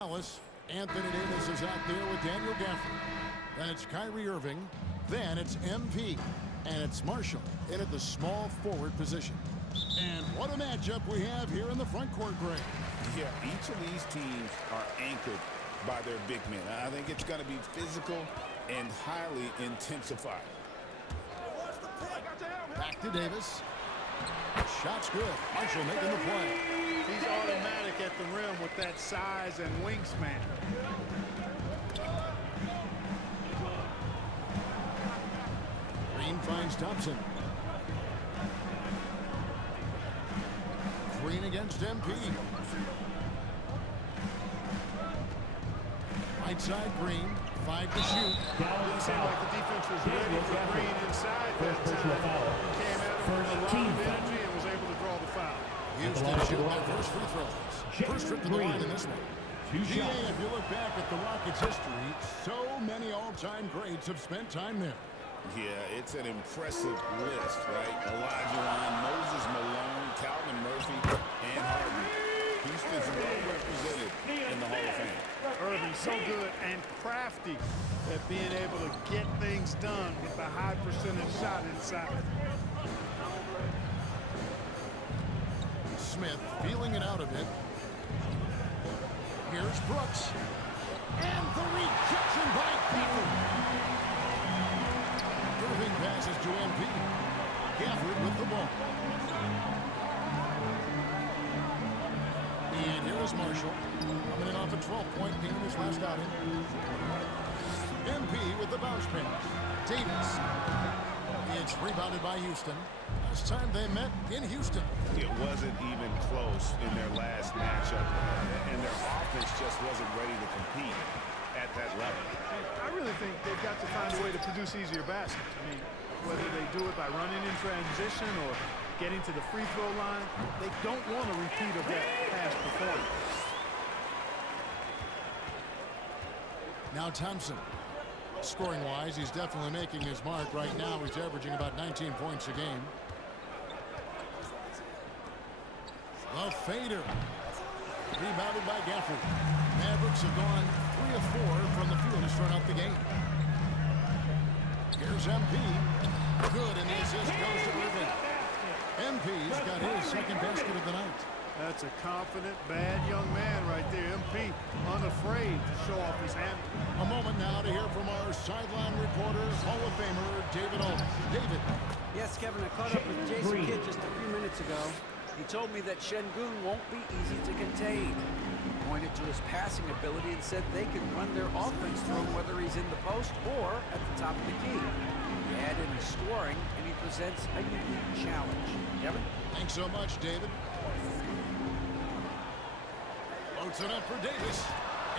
Dallas, Anthony Davis is out there with Daniel Gafford. Then it's Kyrie Irving. Then it's MP. And it's Marshall in at the small forward position. And what a matchup we have here in the front court, Greg. Yeah, each of these teams are anchored by their big men. I think it's going to be physical and highly intensified. Back to Davis. Shot's good. Marshall making the play. He's automatic at the rim with that size and wingspan. Green finds Thompson. Green against MP. Right side, Green. 5 to shoot. It seemed like the defense was ready for Green inside that time. Came at him with a lot of energy and was able to draw the foul. Houston shoot their first free throws. First trip to the line in this one. GA, if you look back at the Rockets' history, so many all-time greats have spent time there. Yeah, it's an impressive list, right? Elijah Line, Moses Malone, Calvin Murphy, and Harden. Houston's well represented in the Hall of Fame. Irving so good and crafty at being able to get things done with the high percentage shot inside. Smith feeling it out a bit. Here's Brooks. And the rejection by Gafford. Irving passes to MP. Gafford with the ball. And here is Marshall. Coming in off a 12-point game in his last outing. MP with the bounce pass. Davis. It's rebounded by Houston. Last time they met in Houston. It wasn't even close in their last matchup, and their offense just wasn't ready to compete at that level. I really think they've got to find a way to produce easier baskets. I mean, whether they do it by running in transition or getting to the free throw line, they don't want a repeat of that past performance. Now Thompson. Scoring-wise, he's definitely making his mark. Right now, he's averaging about 19 points a game. The fader. Rebounded by Gafford. Mavericks have gone 3 of 4 from the field to start out the game. Here's MP. Good, and the assist goes to Irving. MP's got his second basket of the night. That's a confident, bad young man right there. MP, unafraid to show off his hand. A moment now to hear from our sideline reporter, Hall of Famer David Olin. David. Yes, Kevin, I caught up with Jason Kidd just a few minutes ago. He told me that Şengün won't be easy to contain. He pointed to his passing ability and said they can run their offense through him whether he's in the post or at the top of the key. He added his scoring, and he presents a unique challenge. Kevin? Thanks so much, David. Floats it up for Davis.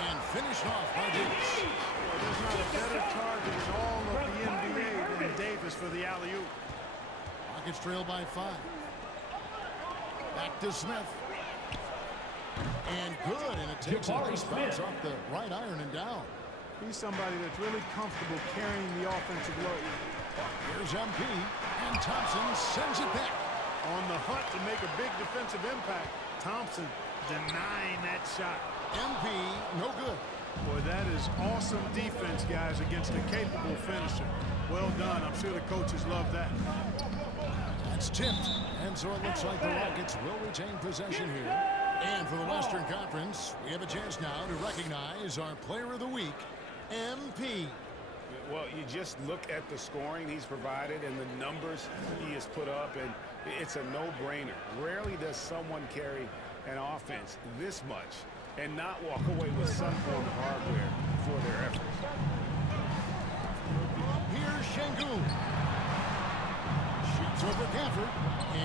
And finished off by Davis. Well, there's not a better target in all of the NBA than Davis for the alley-oop. Rockets trail by 5. Back to Smith. And good, and it takes a nice bounce off the right iron and down. He's somebody that's really comfortable carrying the offensive load. Here's MP, and Thompson sends it back. On the hunt to make a big defensive impact, Thompson denying that shot. MP, no good. Boy, that is awesome defense, guys, against a capable finisher. Well done. I'm sure the coaches love that. That's tipped. And so it looks like the Rockets will retain possession here. And for the Western Conference, we have a chance now to recognize our Player of the Week, MP. Well, you just look at the scoring he's provided and the numbers he has put up, and it's a no-brainer. Rarely does someone carry an offense this much and not walk away with some form of hardware for their efforts. Here's Şengün. Shoots over Gafford.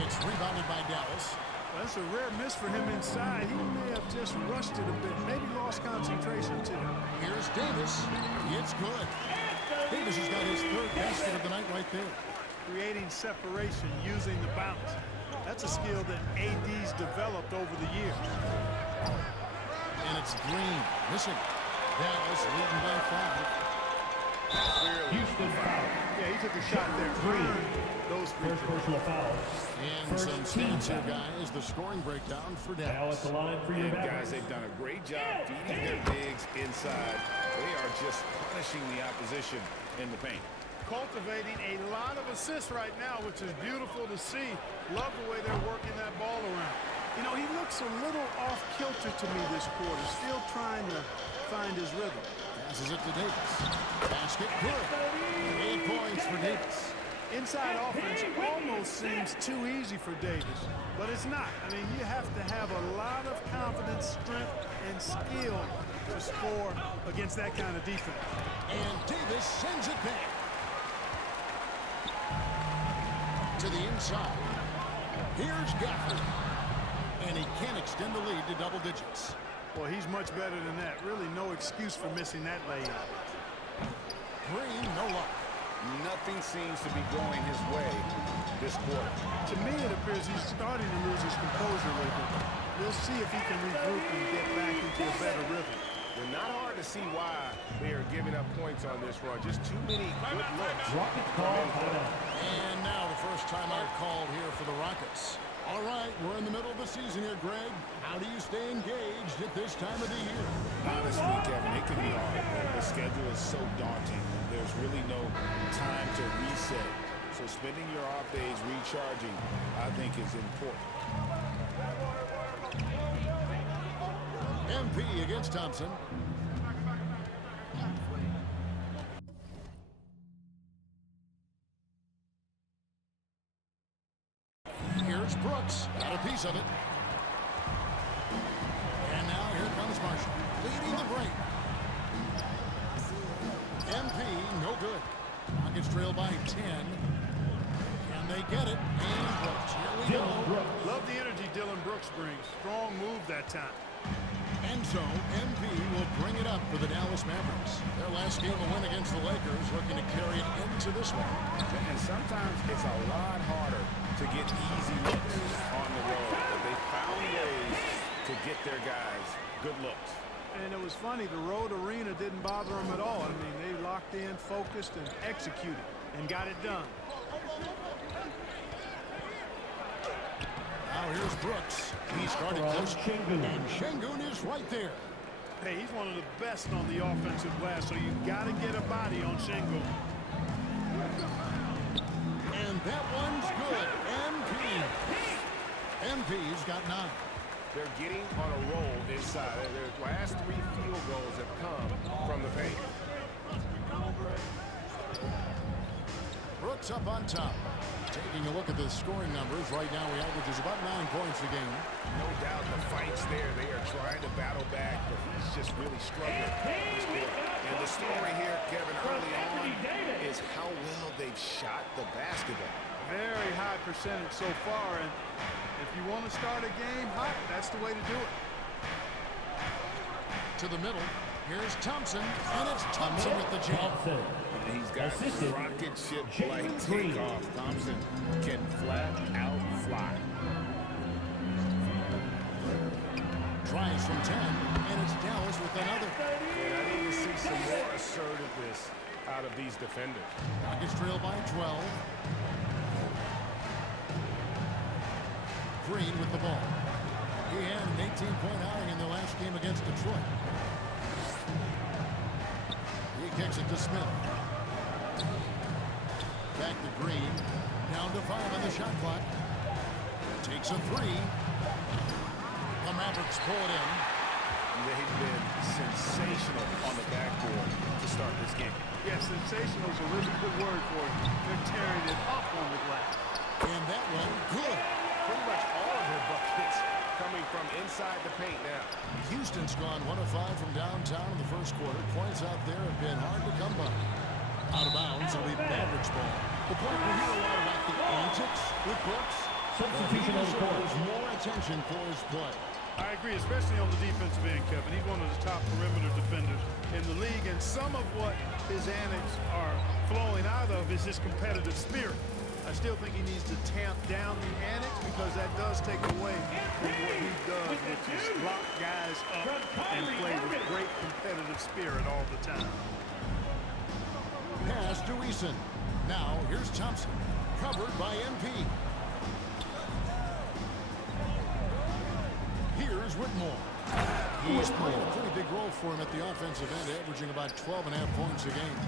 It's rebounded by Dallas. That's a rare miss for him inside. He may have just rushed it a bit, maybe lost concentration too. Here's Davis. It's good. Davis has got his third basket of the night right there. Creating separation using the bounce. That's a skill that AD's developed over the years. And it's Green missing. Dallas leading by 5. Houston foul. Yeah, he took a shot there. Green. those free First throws. personal foul. And some stats here, guys. The scoring breakdown for Now Dallas. at the line for your And guys, Mavericks. they've done a great job feeding their bigs inside. They are just punishing the opposition in the paint. Cultivating a lot of assists right now, which is beautiful to see. Love the way they're working that ball around. You know, he looks a little off kilter to me this quarter, still trying to find his rhythm. Passes it to Davis. Basket good. 8 points for Davis. Inside offense almost seems too easy for Davis, but it's not. I mean, you have to have a lot of confidence, strength, and skill to score against that kind of defense. And Davis sends it back. To the inside. Here's Gafford. And he can't extend the lead to double digits. Well, he's much better than that. Really no excuse for missing that layup. Green, no luck. Nothing seems to be going his way this quarter. To me, it appears he's starting to lose his composure a little bit. We'll see if he can regroup and get back into a better rhythm. They're not hard to see why they are giving up points on this run. Just too many good looks. Rockets call timeout. And now the first timeout called here for the Rockets. All right, we're in the middle of the season here, Greg. How do you stay engaged at this time of the year? Honestly, Kevin, it can be hard. The schedule is so daunting. There's really no time to reset. So spending your off days recharging, I think, is important. MP against Thompson. Here's Brooks. Got a piece of it. And now here comes Marshall. Leading the break. MP, no good. Rockets trail by 10. Can they get it? And Brooks. Here we go. Dylan Brooks. Love the energy Dylan Brooks brings. Strong move that time. And so, MP will bring it up for the Dallas Mavericks. Their last game of win against the Lakers, looking to carry it into this one. And sometimes it's a lot harder to get easy looks on the road. But they found ways to get their guys good looks. And it was funny, the road arena didn't bother them at all. I mean, they locked in, focused, and executed, and got it done. Now here's Brooks. He started close. And Şengün is right there. Hey, he's one of the best on the offensive glass, so you got to get a body on Şengün. And that one's good. MP's got 9. They're getting on a roll inside. Their last 3 field goals have come from the paint. Brooks up on top. Taking a look at the scoring numbers, right now he averages about 9 points a game. No doubt the fight's there. They are trying to battle back, but he's just really struggling this quarter. And the story here, Kevin, early on is how well they've shot the basketball. Very high percentage so far, and if you want to start a game hot, that's the way to do it. To the middle. Here's Thompson, and it's Thompson with the jam. He's got Assisted. rocket ship-like takeoff. Thompson can flat out fly. Tries from 10, and it's Dallas with another. And I need to see some more assertiveness out of these defenders. Rockets trail by 12. Green with the ball. He had an 18-point outing in their last game against Detroit. He kicks it to Smith. Back to Green. Down to 5 on the shot clock. Takes a 3. The Mavericks pull it in. They've been sensational on the backboard to start this game. Yeah, sensational is a really good word for it. They're tearing it up on the glass. And that one, good. Pretty much all of their buckets coming from inside the paint now. Houston's gone 1 of 5 from downtown in the first quarter. Points out there have been hard to come by. Out of bounds, it'll be Mavericks ball. The point we hear a lot about the antics with Brooks. Substitution on the court. There's more attention for his play. I agree, especially on the defensive end, Kevin. He's one of the top perimeter defenders in the league, and some of what his antics are flowing out of is his competitive spirit. I still think he needs to tamp down the antics because that does take away from what he does, which is lock guys up and play with great competitive spirit all the time. Pass to Eason. Now, here's Thompson, covered by MP. Here's Whitmore. He's playing a pretty big role for him at the offensive end, averaging about 12.5 points a game.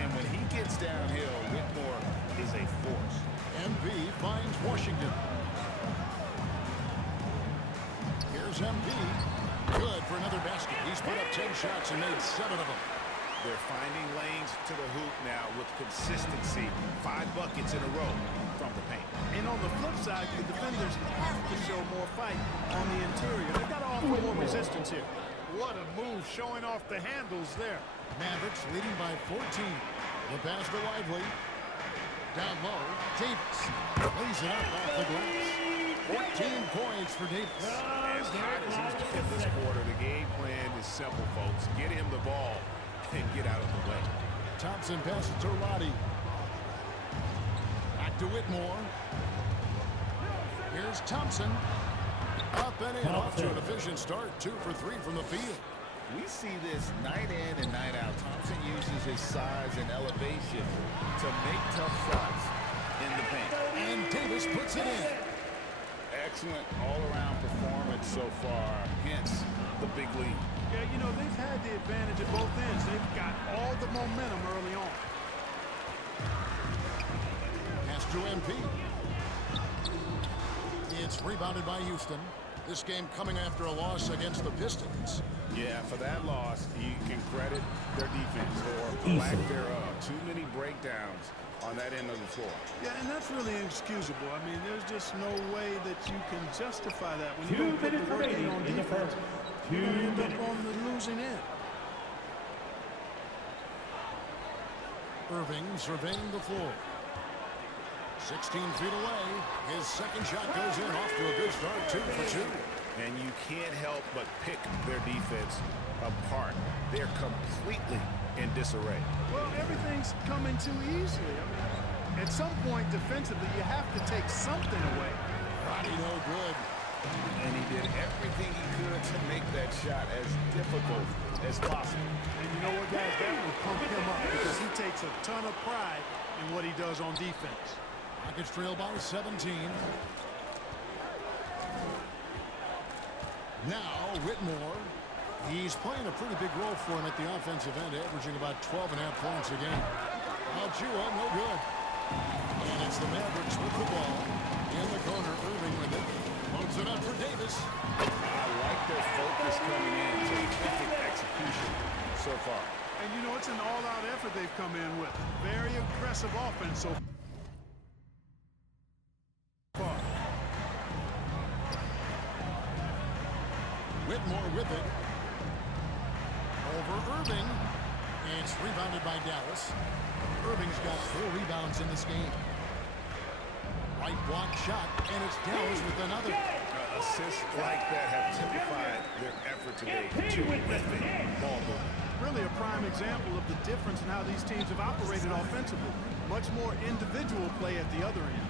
And when he gets downhill, Whitmore is a force. MP finds Washington. Here's MP. Good for another basket. He's put up 10 shots and made 7 of them. They're finding lanes to the hoop now with consistency. 5 buckets in a row from the paint. And on the flip side, the defenders have to show more fight on the interior. They've got to offer more resistance here. What a move, showing off the handles there. Mavericks leading by 14. The pass to Lively. Down low, Davis lays it up off the glass. 14 points for Davis. As hot as he's been this quarter, the game plan is simple, folks. Get him the ball and get out of the way. Thompson passes to Roddy. Back to Whitmore. Here's Thompson. Up and in, off to an efficient start. 2 for 3 from the field. We see this night in and night out. Thompson uses his size and elevation to make tough shots in the paint. And Davis puts it in. Excellent all-around performance so far, hence the big lead. Yeah, you know, they've had the advantage at both ends. They've got all the momentum early on. Pass to MP. It's rebounded by Houston. This game coming after a loss against the Pistons. Yeah, for that loss, you can credit their defense or lack thereof. Too many breakdowns on that end of the floor. Yeah, and that's really inexcusable. I mean, there's just no way that you can justify that when you don't put the work in on defense. You end up on the losing end. Irving surveying the floor. 16 feet away. His second shot goes in, off to a good start. 2 for 2. And you can't help but pick their defense apart. They're completely in disarray. Well, everything's coming too easily. I mean, at some point defensively, you have to take something away. Roddy no good. And he did everything he could to make that shot as difficult as possible. And you know what, guys? That will pump him up because he takes a ton of pride in what he does on defense. Rockets trail by 17. Now, Whitmore. He's playing a pretty big role for him at the offensive end, averaging about 12.5 points a game. Alchua, no good. And it's the Mavericks with the ball. In the corner, Irving with it. Loads it up for Davis. I like their focus coming in to perfect execution so far. And you know, it's an all-out effort they've come in with. Very aggressive offense so far. Whitmore with it. Over Irving. It's rebounded by Dallas. Irving's got 4 rebounds in this game. Right block shot, and it's Dallas with another. Assists like that have typified their effort today. Terrific ball movement. Really a prime example of the difference in how these teams have operated offensively. Much more individual play at the other end.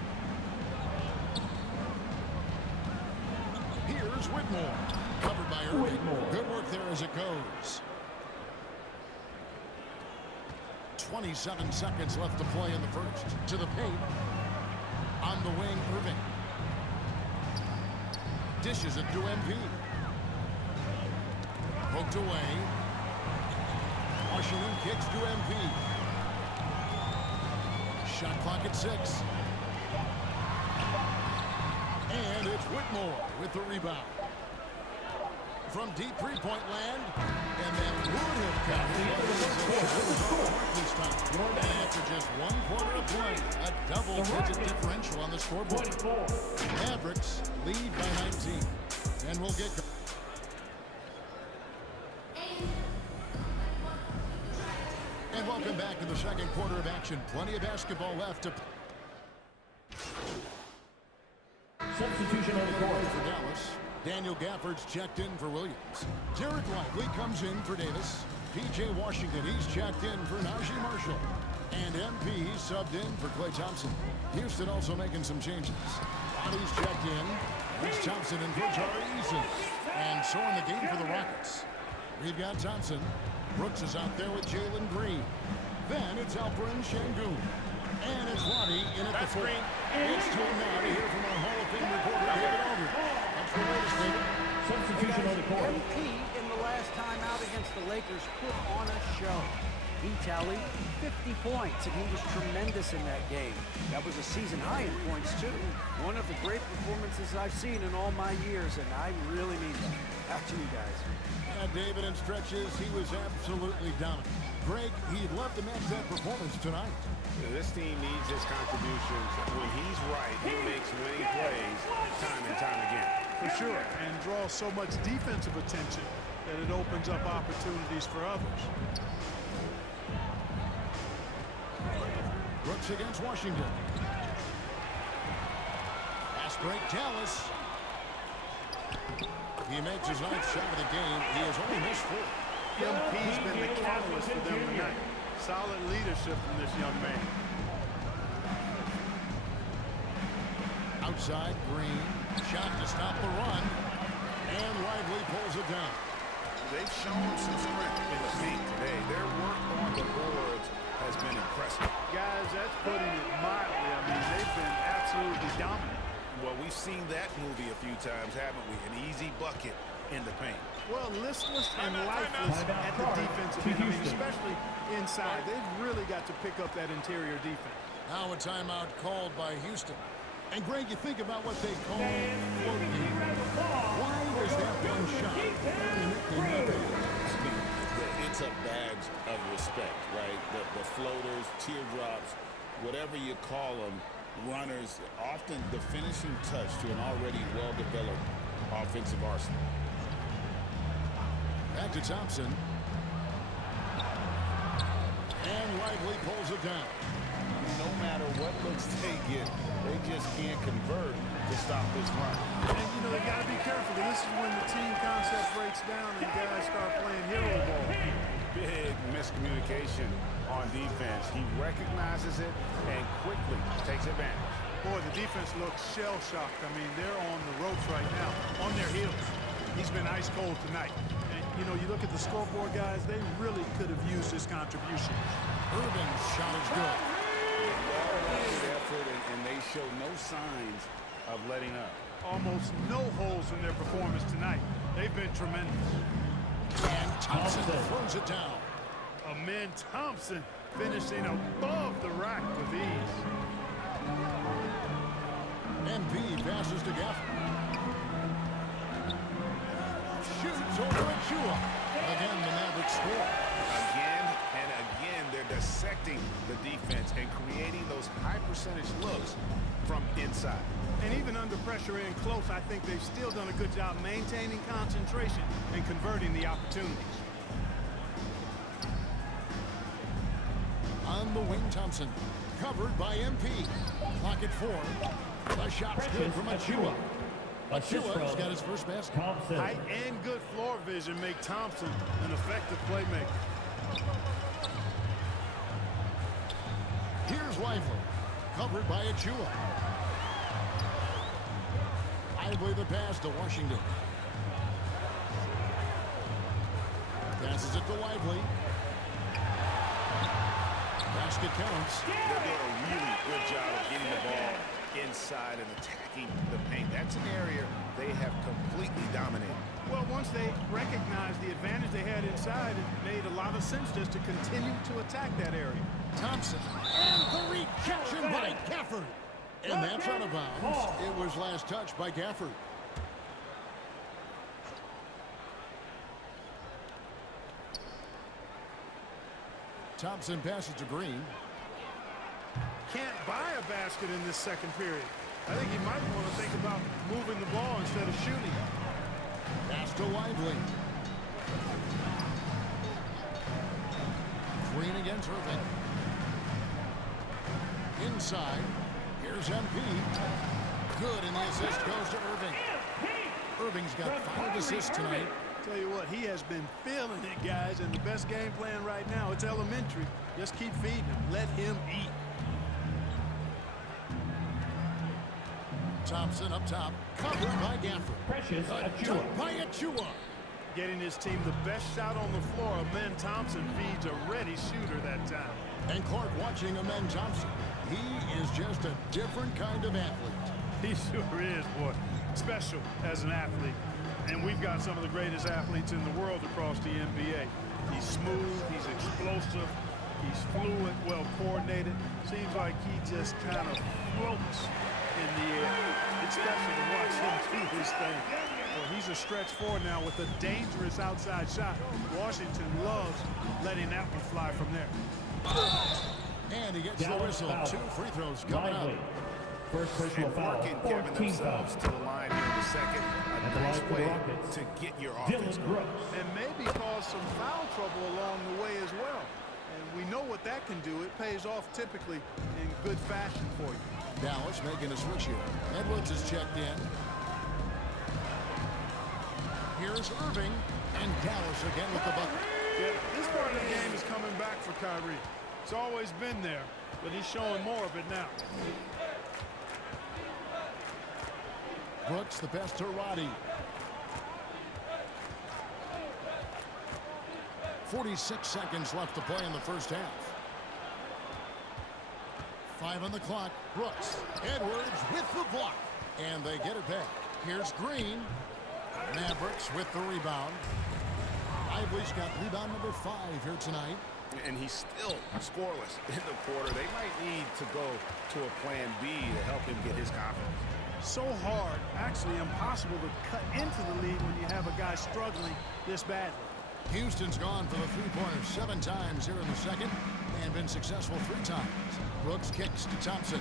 Here's Whitmore. Covered by Irving. Good work there as it goes. 27 seconds left to play in the first. To the paint. On the wing, Irving. Dishes it to MP. Poked away. Washington kicks to MP. Shot clock at 6. And it's Whitmore with the rebound. From deep three-point land, and that would have counted this time. And after just 1 quarter of play, a double-digit differential on the scoreboard. Mavericks lead by 19, and we'll get. And welcome back to the second quarter of action. Plenty of basketball left to. Substitution on the court For Dallas, Daniel Gafford's checked in for Williams. Derek Lively comes in for Davis. P.J. Washington, he's checked in for Najee Marshall. And MP subbed in for Klay Thompson. Houston also making some changes. Roddy's checked in. It's Thompson in for Tari Eason. And so in the game for the Rockets. We've got Thompson. Brooks is out there with Jalen Green. Then it's Alperen Şengün. And it's Roddy in at the 4. It's time now to hear from our Hall of Fame reporter, David Aldridge. That's the latest, David. Substitution on the court. MP in the last time out against the Lakers put on a show. He tallied 50 points, and he was tremendous in that game. That was a season high in points, too. One of the great performances I've seen in all my years, and I really mean that. Back to you guys. Yeah, David, in stretches, he was absolutely dominant. Greg, he'd love to match that performance tonight. This team needs his contributions. When he's right, he makes winning plays time and time again. For sure, and draws so much defensive attention that it opens up opportunities for others. Brooks against Washington. Fast break, Dallas. He makes his 9th shot of the game. He has only missed 4. MP's been the catalyst for them tonight. Solid leadership from this young man. Outside, Green. Shot to stop the run. And Lively pulls it down. They've shown some strength in the paint today. Their work on the boards has been impressive. Guys, that's putting it mildly. I mean, they've been absolutely dominant. Well, we've seen that movie a few times, haven't we? An easy bucket in the paint. Well, listless and lifeless at the defensive end. I mean, especially inside. They've really got to pick up that interior defense. Now a timeout called by Houston. And Greg, you think about what they call floating. Why was that one shot? It's a badge of respect, right? The floaters, teardrops, whatever you call them, runners, often the finishing touch to an already well-developed offensive arsenal. Back to Thompson. And Lively pulls it down. No matter what looks they get, they just can't convert to stop this run. And, you know, they got to be careful. This is when the team concept breaks down and guys start playing hero ball. Big miscommunication on defense. He recognizes it and quickly takes advantage. Boy, the defense looks shell-shocked. I mean, they're on the ropes right now, on their heels. He's been ice cold tonight. And, you know, you look at the scoreboard, guys, they really could have used his contribution. Irving's shot is good. Effort, and they show no signs Of letting up. Almost no holes in their performance tonight. They've been tremendous. And Thompson throws it down. Amen Thompson finishing above the rack with ease. MP passes to Gafford. Shoots over at Chua. Again, the Mavericks score. Again and again, they're dissecting the defense and creating those high percentage looks from inside. And even under pressure and close, I think they've still done a good job maintaining concentration and converting the opportunities. On the wing, Thompson. Covered by MP. Pocket 4. The shot's good from Achua. Achua's got his first basket. Thompson. Height and good floor vision make Thompson an effective playmaker. Here's Lively. Covered by Achua. Lively the pass to Washington. Passes it to Lively. Basket counts. They're doing a really good job of getting the ball inside and attacking the paint. That's an area they have completely dominated. Well, once they recognized the advantage they had inside, it made a lot of sense just to continue to attack that area. Thompson. And the rejection by Gafford. And that's out of bounds. It was last touched by Gafford. Thompson passes to Green. Can't buy a basket in this second period. I think he might want to think about moving the ball instead of shooting. Pass to Lively. Green against Irving. Inside. Here's MP. Good, and the assist goes to Irving. Irving's got 5 assists tonight. Tell you what, he has been feeling it, guys, and the best game plan right now, it's elementary. Just keep feeding him. Let him eat. Thompson up top. Covered by Gafford. Precious Achua. Dunk by Achua. Getting his team the best shot on the floor. Amen Thompson feeds a ready shooter that time. And Clark watching Amen Thompson. He is just a different kind of athlete. He sure is, boy. Special as an athlete. And we've got some of the greatest athletes in the world across the NBA. He's smooth, he's explosive, he's fluid, well coordinated. Seems like he just kind of floats in the air. It's special to watch him do his thing. Well, he's a stretch four now with a dangerous outside shot. Washington loves letting that one fly from there. And he gets the Dallas whistle. foul. 2 free throws coming up. Lively. First personal And foul. working, Kevin, 14 themselves foul. to the line here in the second. At A the line nice for the way Rockets. to get your offense Dylan going. Brooks. And maybe cause some foul trouble along the way as well. And we know what that can do. It pays off typically in good fashion for you. Dallas making a switch here. Edwards is checked in. Here's Irving. And Dallas again with the bucket. Yeah, this part of the game is coming back for Kyrie. It's always been there, but he's showing more of it now. Brooks the pass to Roddy. 46 seconds left to play in the first half. 5 on the clock. Brooks. Edwards with the block. And they get it back. Here's Green. Mavericks with the rebound. Lively's got rebound number 5 here tonight. And he's still scoreless in the quarter. They might need to go to a plan B to help him get his confidence. So hard, actually impossible to cut into the lead when you have a guy struggling this badly. Houston's gone for the three-pointer 7 times here in the second and been successful 3 times. Brooks kicks to Thompson.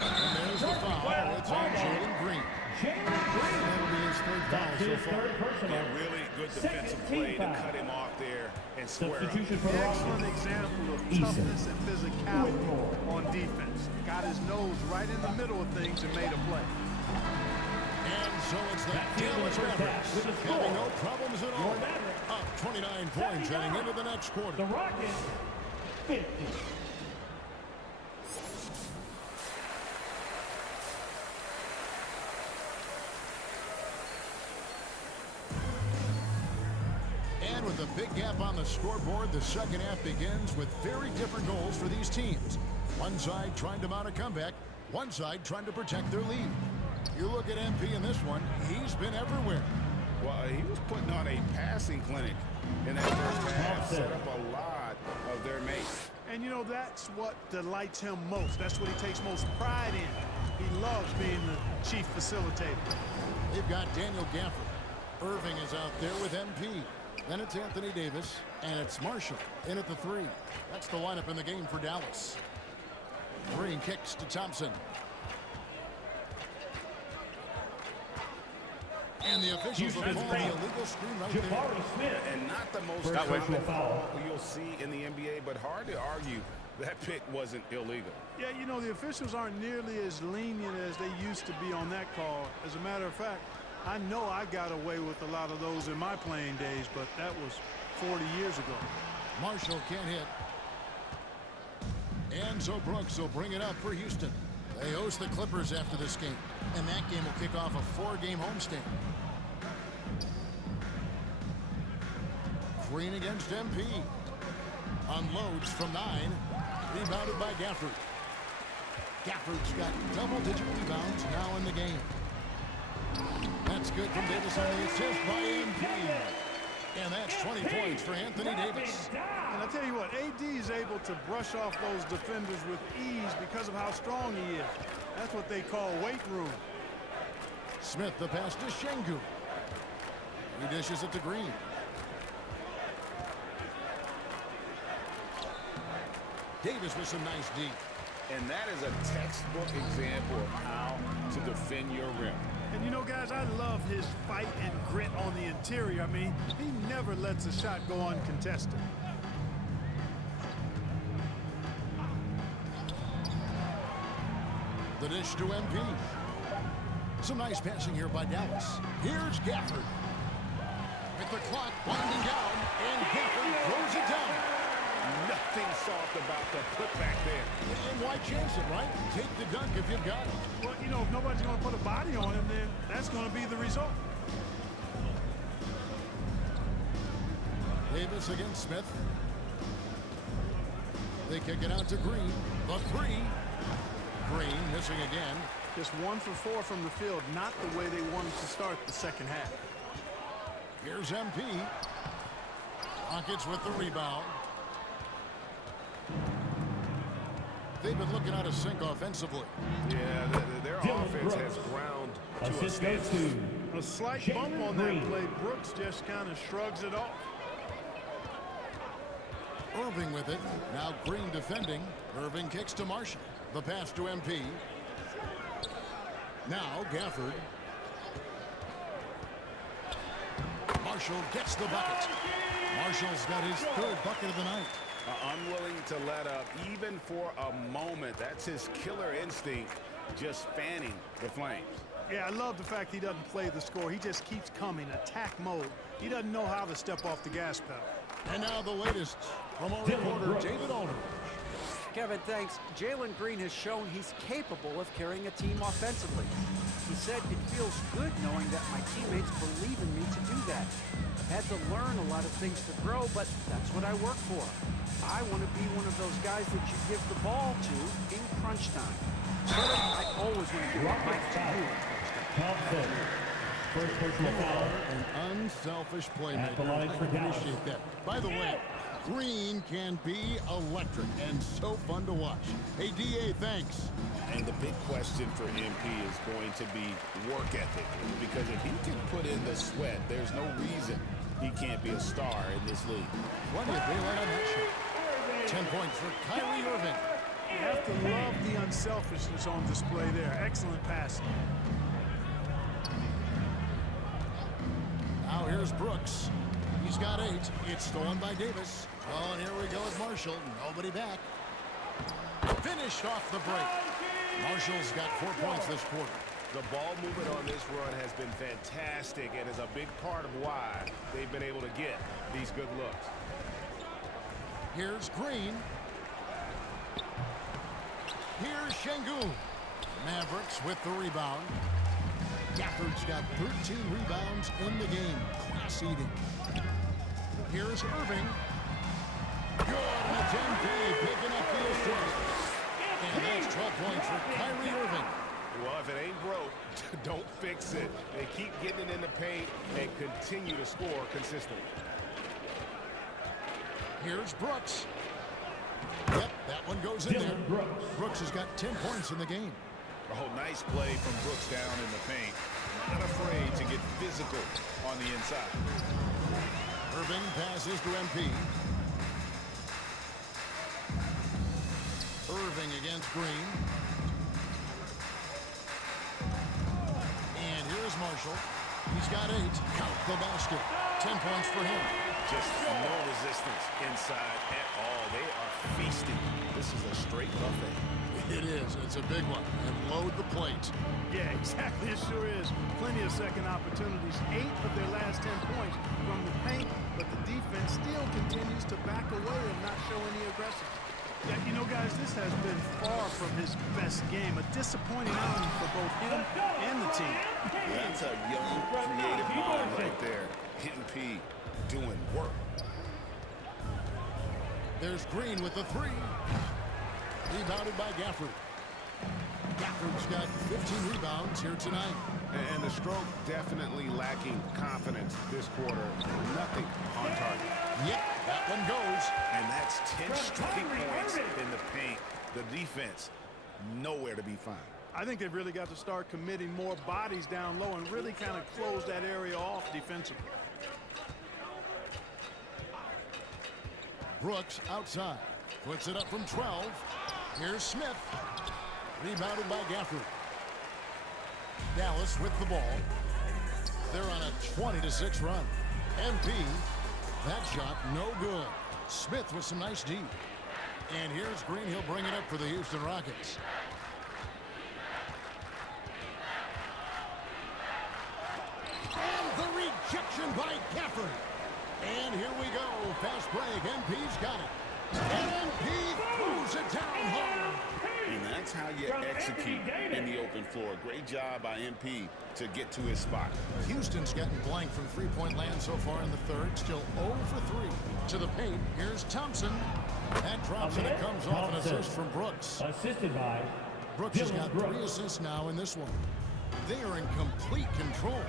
And there's the foul. It's on Jalen Green. That'll be his 3rd foul so far. Yeah, really good defensive play to cut him off there and square up. Substitution for Excellent Rockets. example of Eason. toughness and physicality on defense. Got his nose right in the middle of things and made a play. And so it's the Back to the Dallas first half Mavericks with the score. having no problems at all. Your Mavericks. Up 29 points heading into the next quarter. The Rockets, 50. And with a big gap on the scoreboard, the second half begins with very different goals for these teams. One side trying to mount a comeback, one side trying to protect their lead. You look at MP in this one, he's been everywhere. Well, he was putting on a passing clinic in that first half, set up a lot of their mates. And you know, that's what delights him most. That's what he takes most pride in. He loves being the chief facilitator. They've got Daniel Gafford. Irving is out there with MP. Then it's Anthony Davis, and it's Marshall in at the 3. That's the lineup in the game for Dallas. Green kicks to Thompson. And the officials will call the illegal screen right there. Jabari Smith. And not the most First common personal foul. call you'll see in the NBA, but hard to argue that pick wasn't illegal. Yeah, you know, the officials aren't nearly as lenient as they used to be on that call. As a matter of fact, I know I got away with a lot of those in my playing days, but that was 40 years ago. Marshall can't hit. And so Brooks will bring it up for Houston. They host the Clippers after this game, and that game will kick off a 4-game homestand. Green against MP. Unloads from 9. Rebounded by Gafford. Gafford's got double-digit rebounds now in the game. That's good from Davis on the assist by MP. And that's 20 points for Anthony Davis. And I tell you what, AD is able to brush off those defenders with ease because of how strong he is. That's what they call weight room. Smith the pass to Şengün. He dishes it to Green. Davis with some nice D. And that is a textbook example of how to defend your rim. And you know, guys, I love his fight and grit on the interior. I mean, he never lets a shot go uncontested. The dish to MP. Some nice passing here by Dallas. Here's Gafford. With the clock winding down, and Gafford throws it down. Nothing soft about the putback there. And why chance it, right? Take the dunk if you've got it. Well, you know, if nobody's going to put a body on him, then that's going to be the result. Davis against Smith. They kick it out to Green. The three. Green missing again. Just 1 for 4 from the field, not the way they wanted to start the second half. Here's MP. Rockets with the rebound. They've been looking out of sync offensively. Yeah, their offense has ground to a Assist goes standstill. to A slight Shane bump on Green. that play. Brooks just kind of shrugs it off. Irving with it. Now Green defending. Irving kicks to Marshall. The pass to MP. Now Gafford. Marshall gets the bucket. Marshall's got his third bucket of the night. Unwilling to let up even for a moment. That's his killer instinct, just fanning the flames. Yeah, I love the fact he doesn't play the score. He just keeps coming, attack mode. He doesn't know how to step off the gas pedal. And now the latest from our reporter, David Aldridge. Kevin, thanks. Jalen Green has shown he's capable of carrying a team offensively. He said it feels good knowing that my teammates believe in me to do that. I've had to learn a lot of things to grow, but that's what I work for. I want to be one of those guys that you give the ball to in crunch time. Really, I always want to give the mic to you. Thompson. First personal foul. An unselfish playmaker. At the line for I Dallas. appreciate that. By the way, Green can be electric and so fun to watch. Hey, DA, thanks. And the big question for MP is going to be work ethic. Because if he can put in the sweat, there's no reason he can't be a star in this league. Plenty of daylight on that shot. 10 points for Kyrie Irving. You have to love the unselfishness on display there. Excellent passing. Now here's Brooks. He's got 8. It's stolen by Davis. Oh, and here we go with Marshall. Nobody back. Finished off the break. Marshall's got 4 points this quarter. The ball movement on this run has been fantastic and is a big part of why they've been able to get these good looks. Here's Green. Here's Şengün. Mavericks with the rebound. Gafford's got 13 rebounds in the game. Class eating. Here's Irving. Good, and it's MP picking up the assist. And that's 12 points for Kyrie Irving. Well, if it ain't broke, don't fix it. They keep getting it in the paint and continue to score consistently. Here's Brooks. Yep, that one goes in there. Brooks. Brooks has got 10 points in the game. Oh, nice play from Brooks down in the paint. Not afraid to get physical on the inside. Irving passes to MP. Irving against Green. And here's Marshall. He's got 8. Count the basket. 10 points for him. Just no resistance inside at all. They are feasting. This is a straight buffet. It is. It's a big one. And load the plate. Yeah, exactly. It sure is. Plenty of second opportunities. 8 of their last 10 points from the paint, but the defense still continues to back away and not show any aggression. Yeah, you know, guys, this has been far from his best game. A disappointing outing for both him and the team. That's a young, creative mind right there. MP doing work. There's Green with the 3. Rebounded by Gafford. Gafford's got 15 rebounds here tonight. And the stroke definitely lacking confidence this quarter. Nothing on target. Yep, that one goes. And that's 10 straight points in the paint. The defense, nowhere to be found. I think they've really got to start committing more bodies down low and really kind of close that area off defensively. Brooks outside. Puts it up from 12. Here's Smith. Rebounded by Gafford. Dallas with the ball. They're on a 20-6 run. MP, that shot no good. Smith with some nice D. And here's Green. He'll bring it up for the Houston Rockets. And the rejection by Gafford. And here we go. Fast break. MP's got it. And MP throws it down hard. And that's how you execute in the open floor. Great job by MP to get to his spot. Houston's gotten blank from three-point land so far in the third. Still 0 for 3. To the paint. Here's Thompson. That drops and it comes off an assist from Brooks. Assisted by Brooks has got Brooks. 3 assists now in this one. They are in complete control.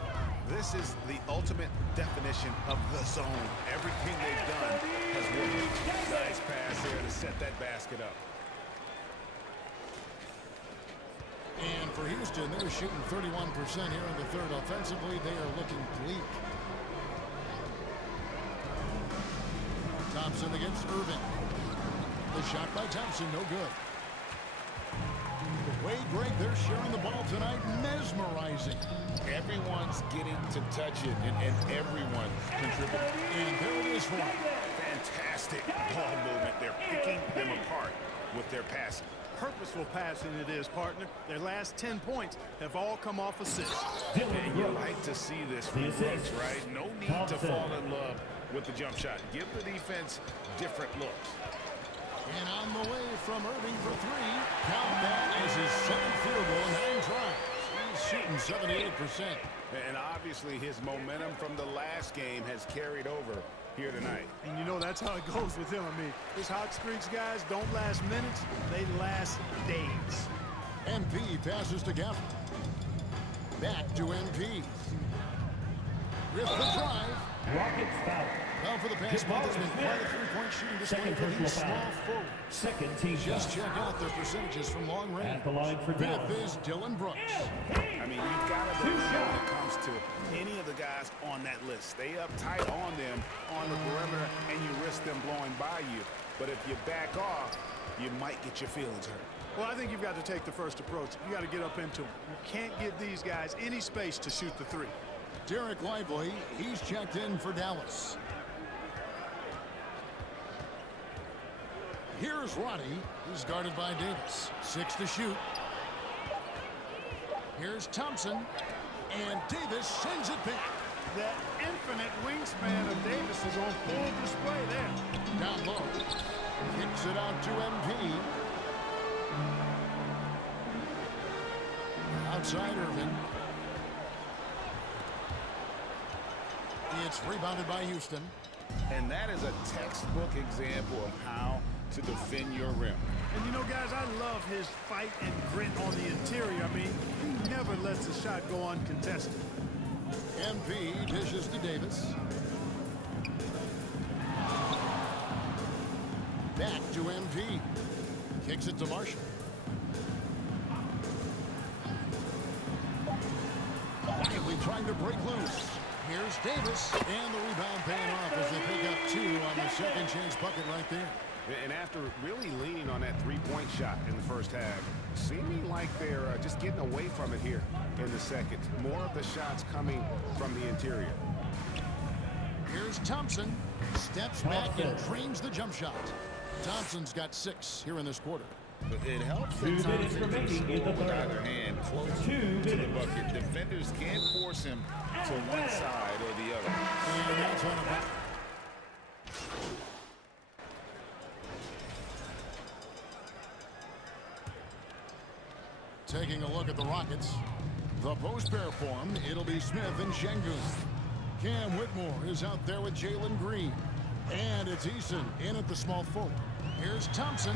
This is the ultimate definition of the zone. Everything they've done has worked. Nice pass there to set that basket up. And for Houston, they're shooting 31% here in the third. Offensively, they are looking bleak. Thompson against Irving. The shot by Thompson, no good. The way Greg, they're sharing the ball tonight, mesmerizing. Everyone's getting to touch it, and everyone's contributing. And there it is for him. Fantastic ball movement. They're picking them apart with their passing. Purposeful passing it is, partner. Their last 10 points have all come off assists. And you like to see this from Brooks, right? No need to fall in love with the jump shot. Give the defense different looks. And on the way from Irving for 3. Count that as his 7th field goal in 9 tries. He's shooting 78%. And obviously his momentum from the last game has carried over here tonight. And you know that's how it goes with him. I mean, his hot streaks, guys, don't last minutes. They last days. MP passes to Gaffney. Back to MP. With the drive. Rockets foul. Well, for the past month, it's been quite a three-point shooting display Second for personal these small foul. forwards. Second team Just foul. check out their percentages from long range. At the line for Fifth Dallas. is Dylan Brooks. I mean, you've got to believe when it comes to any of the guys on that list. Stay up tight on them on the perimeter, and you risk them blowing by you. But if you back off, you might get your feelings hurt. Well, I think you've got to take the first approach. You got to get up into them. You can't give these guys any space to shoot the 3. Derek Lively, he's checked in for Dallas. Here's Roddy, who's guarded by Davis. 6 to shoot. Here's Thompson, and Davis sends it back. That infinite wingspan of Davis is on full display there. Down low. Kicks it out to MP. Outside Irving. It's rebounded by Houston. And that is a textbook example of how to defend your rim. And you know, guys, I love his fight and grit on the interior. I mean, he never lets the shot go uncontested. MP dishes to Davis. Back to MP. Kicks it to Marshall. Lively trying to break loose. Here's Davis, and the rebound paying off as they pick up 2 on the second chance bucket right there. And after really leaning on that three-point shot in the first half, seeming like they're just getting away from it here in the second. More of the shots coming from the interior. Here's Thompson. Steps back and drains the jump shot. Thompson's got 6 here in this quarter. But it helps 2 that minutes Thompson can remaining in score the with third. either hand close 2 to the minutes. bucket. Defenders can't force him to one side or the other. And that's on a back. Taking a look at the Rockets. The post pair form, it'll be Smith and Şengün. Cam Whitmore is out there with Jalen Green. And it's Eason in at the small forward. Here's Thompson.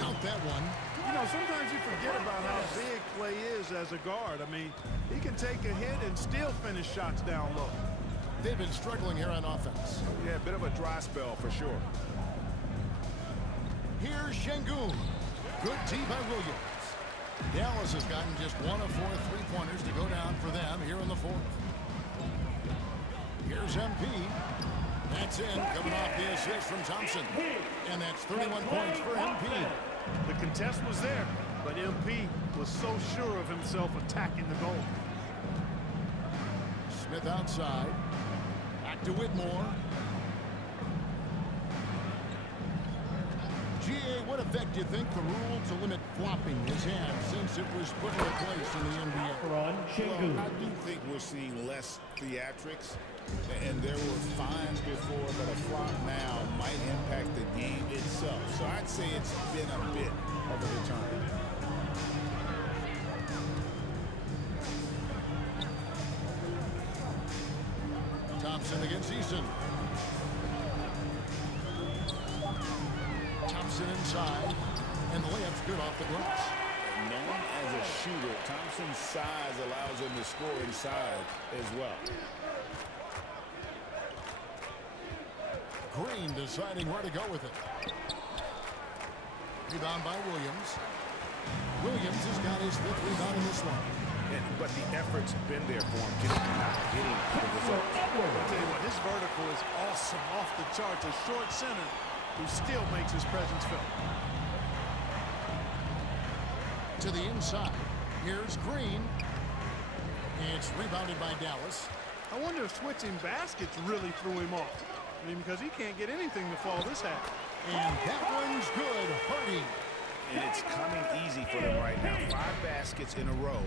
Count that one. You know, sometimes you forget about how big Clay is as a guard. I mean, he can take a hit and still finish shots down low. They've been struggling here on offense. Yeah, a bit of a dry spell for sure. Here's Şengün. Good tee by Williams. Dallas has gotten just 1 of 4 3-pointers to go down for them here in the 4th. Here's MP. That's in, coming off the assist from Thompson. And that's 31 points for MP. The contest was there, but MP was so sure of himself attacking the goal. Smith outside. Back to Whitmore. GA, what effect do you think the rule to limit flopping has had since it was put into place in the NBA? Ron Şengün. Well, I do think we're seeing less theatrics, and there were fines before, but a flop now might impact the game itself. So I'd say it's been a bit of a deterrent. Thompson against Eason. Thompson inside, and the layup's good off the glass. Known as a shooter, Thompson's size allows him to score inside as well. Green deciding where to go with it. Rebound by Williams. Williams has got his 5th rebound in this one. But the effort's been there for him, not getting the result. I'll tell you what, his vertical is awesome, off the charts. A short center who still makes his presence felt. To the inside. Here's Green. It's rebounded by Dallas. I wonder if switching baskets really threw him off. I mean, because he can't get anything to fall this half. And that one's good. Hardy. And it's coming easy for them right now. 5 baskets in a row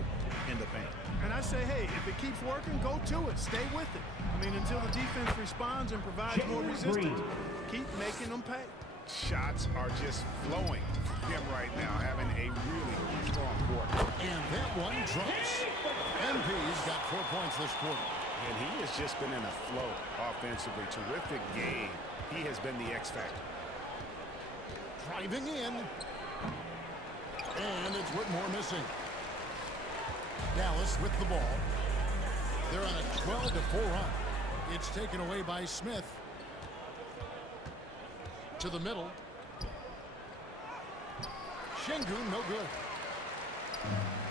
in the paint. And I say, hey, if it keeps working, go to it. Stay with it. I mean, until the defense responds and provides more resistance, keep making them pay. Shots are just flowing from him right now, having a really strong quarter. And that one drops. MP's got 4 points this quarter. And he has just been in a flow offensively. Terrific game. He has been the X factor. Driving in. And it's Whitmore missing. Dallas with the ball. They're on a 12-4 run. It's taken away by Smith. To the middle. Şengün, no good.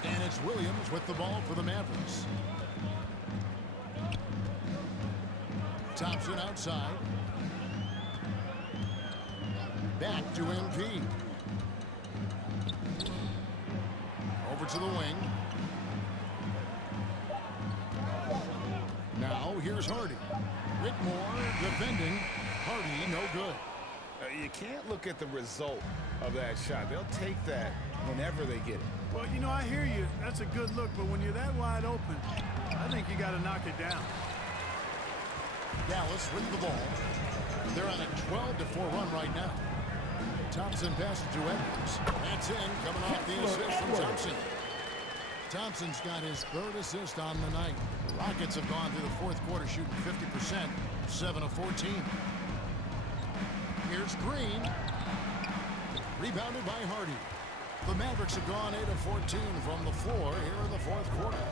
And it's Williams with the ball for the Mavericks. Thompson outside. Back to MP. Over to the wing. Now here's Hardy. Whitmore defending. Hardy no good. You can't look at the result of that shot. They'll take that whenever they get it. Well, you know, I hear you. That's a good look, but when you're that wide open, I think you got to knock it down. Dallas with the ball. They're on a 12-4 run right now. Thompson passes to Edwards. That's in, coming off the assist from Thompson. Thompson's got his 3rd assist on the night. The Rockets have gone through the 4th quarter shooting 50%, 7 of 14. Here's Green. Rebounded by Hardy. The Mavericks have gone 8 of 14 from the floor here in the 4th quarter.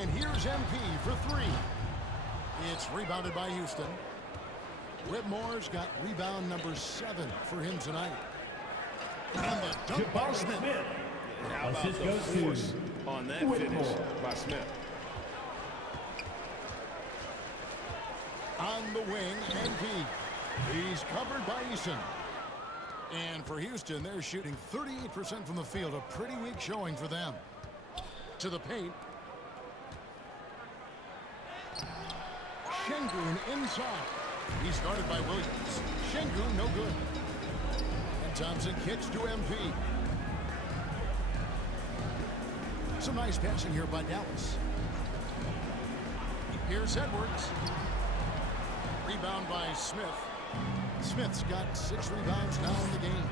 And here's MP for 3. It's rebounded by Houston. Whitmore's got rebound number 7 for him tonight. And the dunk by Smith. How about the force on that finish by Smith? On the wing, MP. He's covered by Eason. And for Houston, they're shooting 38% from the field. A pretty weak showing for them. To the paint. Şengün inside. He's guarded by Williams. Şengün no good. And Thompson kicks to MP. Some nice passing here by Dallas. Here's Edwards. Rebound by Smith. Smith's got 6 rebounds now in the game.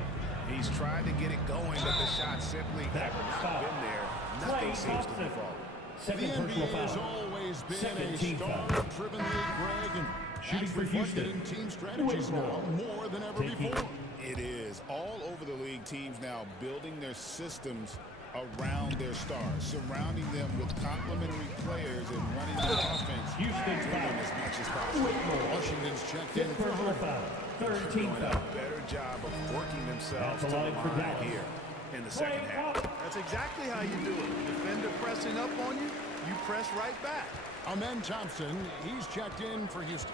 He's tried to get it going, but the shot simply has not been there. Nothing seems to be falling. The NBA has always been a star-driven league, Greg, and that's reflected in team strategies now more than ever before. It is. All over the league, teams now building their systems around their stars, surrounding them with complementary players and running the offense through them as much as possible. Washington's checked in for Hardy. Doing a better job of working themselves to the line here in the second half. That's exactly how you do it. Defender pressing up on you, you press right back. Amen Thompson, he's checked in for Houston.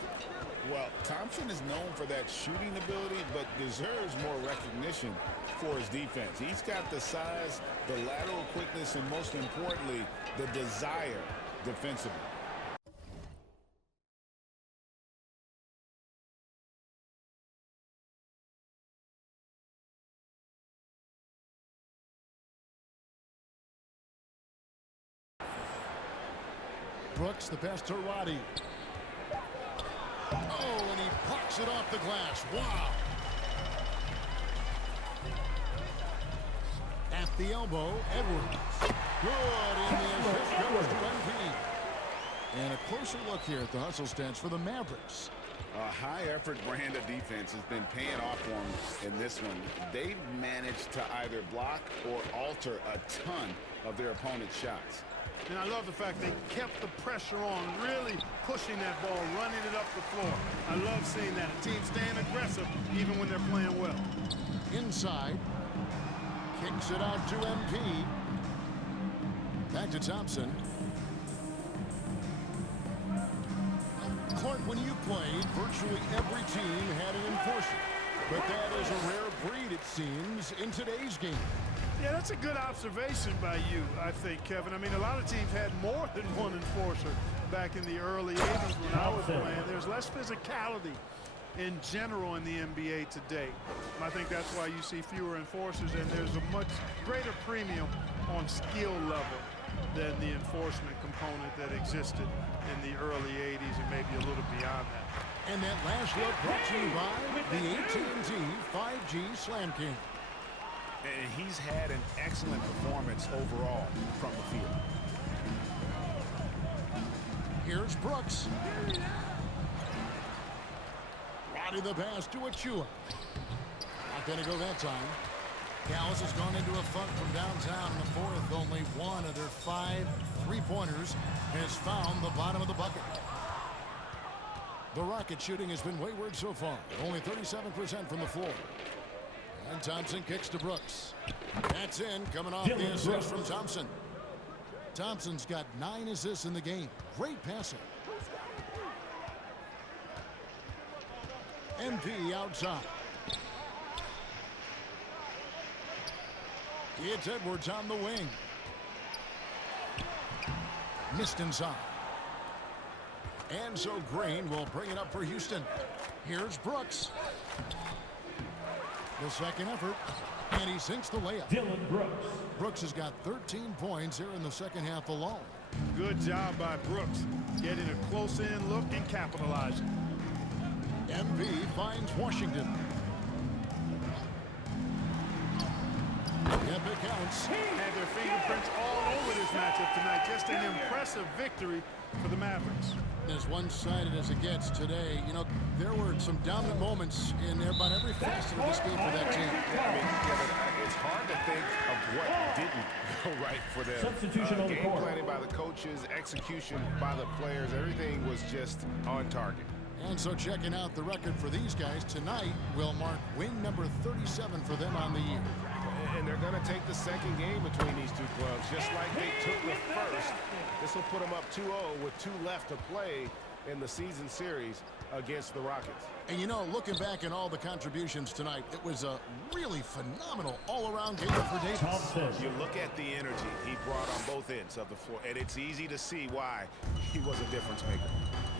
Well, Thompson is known for that shooting ability, but deserves more recognition for his defense. He's got the size, the lateral quickness, and most importantly, the desire defensively. Brooks, the pass to Roddy. Oh, and he plucks it off the glass. Wow. At the elbow, Edwards. Good, and the assist goes to MP. And a closer look here at the hustle stats for the Mavericks. A high-effort brand of defense has been paying off for them in this one. They've managed to either block or alter a ton of their opponent's shots. And I love the fact they kept the pressure on, really pushing that ball, running it up the floor. I love seeing that. A team staying aggressive even when they're playing well. Inside. Kicks it out to MP. Back to Thompson. Clark, when you played, virtually every team had an enforcer. But that is a rare breed, it seems, in today's game. Yeah, that's a good observation by you, I think, Kevin. I mean, a lot of teams had more than one enforcer back in the early 80s when I was playing. There's less physicality in general in the NBA today. I think that's why you see fewer enforcers, and there's a much greater premium on skill level than the enforcement component that existed in the early 80s and maybe a little beyond that. And that last look brought to you by the AT&T 5G Slam King. And he's had an excellent performance overall from the field. Here's Brooks. Roddy the pass to Achua. Not going to go that time. Dallas has gone into a funk from downtown in the fourth. Only one of their 5 three-pointers has found the bottom of the bucket. The Rocket shooting has been wayward so far. Only 37% from the floor. And Thompson kicks to Brooks. That's in, coming off the assist from Thompson. Thompson's got 9 assists in the game. Great passing. MP outside. It's Edwards on the wing. Missed inside. And so Green will bring it up for Houston. Here's Brooks. The second effort, and he sinks the layup. Dylan Brooks. Brooks has got 13 points here in the second half alone. Good job by Brooks, getting a close-in look and capitalizing. MV finds Washington. Yep, it counts. Had their fingerprints all over this matchup tonight. Just an impressive victory for the Mavericks. As one-sided as it gets today, you know, there were some dominant moments in about every facet of this game for that team. Yeah, I mean, Kevin, it's hard to think of what didn't go right for them. Substitution on the Game court. planning by the coaches, execution by the players, everything was just on target. And so checking out the record for these guys tonight will mark win number 37 for them on the year. And they're going to take the second game between these two clubs, just like they took the first. This will put them up 2-0 with 2 left to play in the season series against the Rockets. And you know, looking back at all the contributions tonight, it was a really phenomenal all-around game for Davis. Thompson. You look at the energy he brought on both ends of the floor, and it's easy to see why he was a difference maker.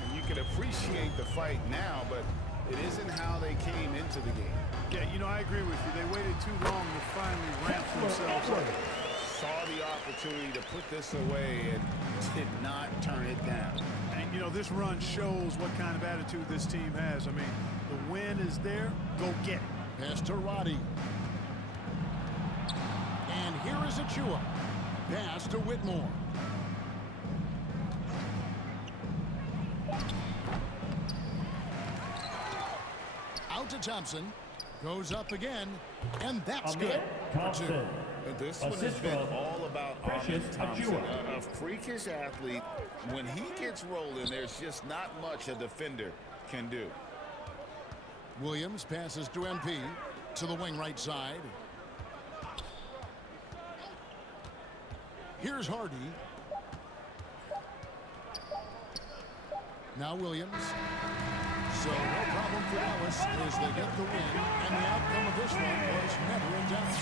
And you can appreciate the fight now, but it isn't how they came into the game. Yeah, you know, I agree with you. They waited too long to finally ramp themselves up. Saw the opportunity to put this away and did not turn it down. And, you know, this run shows what kind of attitude this team has. I mean, the win is there. Go get it. Pass to Roddy. And here is Achua. Pass to Whitmore. Out to Thompson. Goes up again. And that's good. Thompson. And this one has been all about Precious Thompson, Achua. a freakish athlete. When he gets rolling, there's just not much a defender can do. Williams passes to MP to the wing right side. Here's Hardy. Now Williams. So no problem for Dallas as they get the win, and the outcome of this one was never in doubt.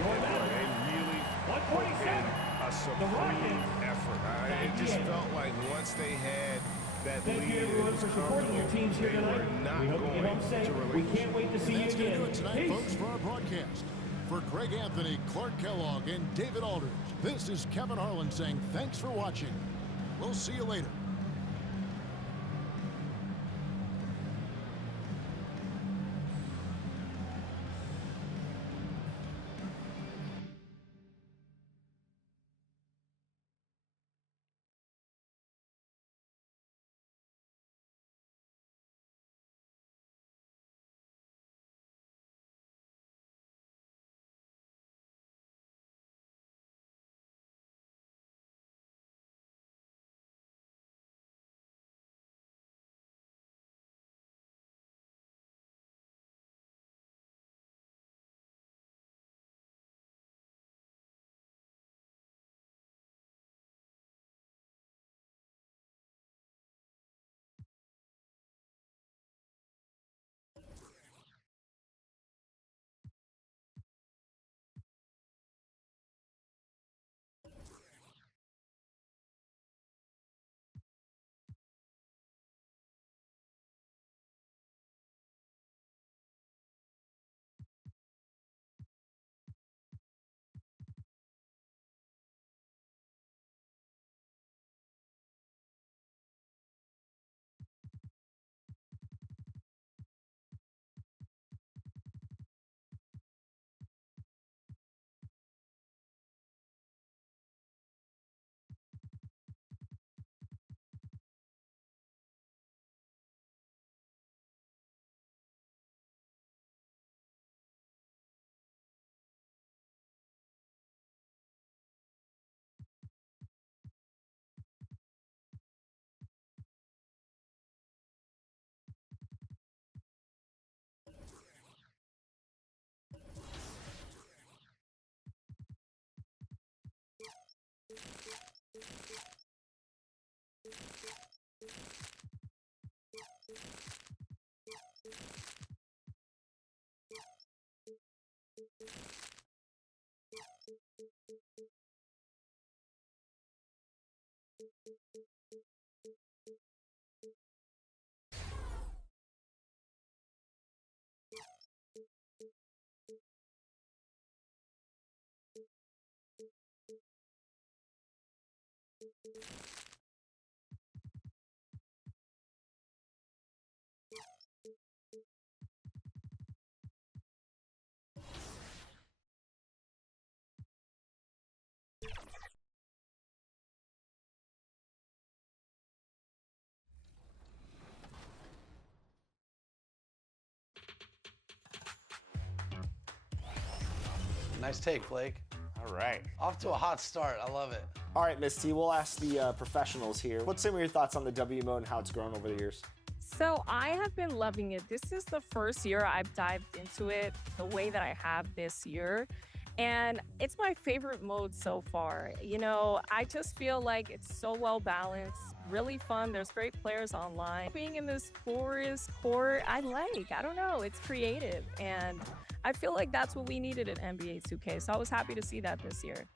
They really put in a supreme effort. It just felt like once they had that Thank lead, you it everyone was for supporting your comfortable. teams here They tonight. were not We hope you get home going safe. to We relinquish. can't wait to see you That's going to do again. it tonight, Peace. folks, for our broadcast. For Greg Anthony, Clark Kellogg, and David Aldridge, this is Kevin Harlan saying thanks for watching. We'll see you later. Nice take, Blake. All right. Off to a hot start. I love it. All right, Miss T, we'll ask the professionals here. What's some of your thoughts on the W mode and how it's grown over the years? So I have been loving it. This is the first year I've dived into it the way that I have this year. And it's my favorite mode so far. You know, I just feel like it's so well balanced, really fun. There's great players online. Being in this forest court, I don't know, it's creative. And I feel like that's what we needed in NBA 2K. So I was happy to see that this year.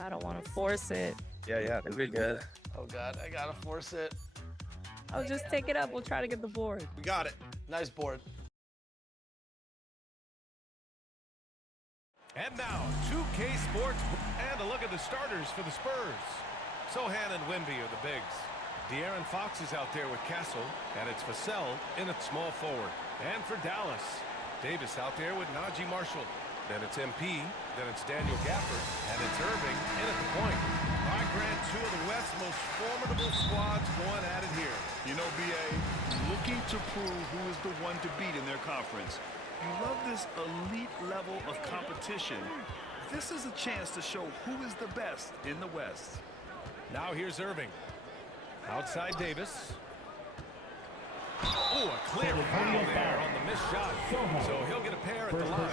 I don't want to force it. Yeah, we're good. Oh, God, I got to force it. I'll just take it up. We'll try to get the board. We got it. Nice board. And now, 2K Sports, and a look at the starters for the Spurs. Sohan and Wemby are the bigs. De'Aaron Fox is out there with Castle, and it's Vassell in at small forward. And for Dallas, Davis out there with Najee Marshall. Then it's MP, then it's Daniel Gafford, and it's Irving in at the point. I grant two of the West's most formidable squads going at it here. You know, BA, looking to prove who is the one to beat in their conference. You love this elite level of competition. This is a chance to show who is the best in the West. Now here's Irving. Outside Davis. Oh, a clear foul there on the missed shot. So he'll get a pair at the line.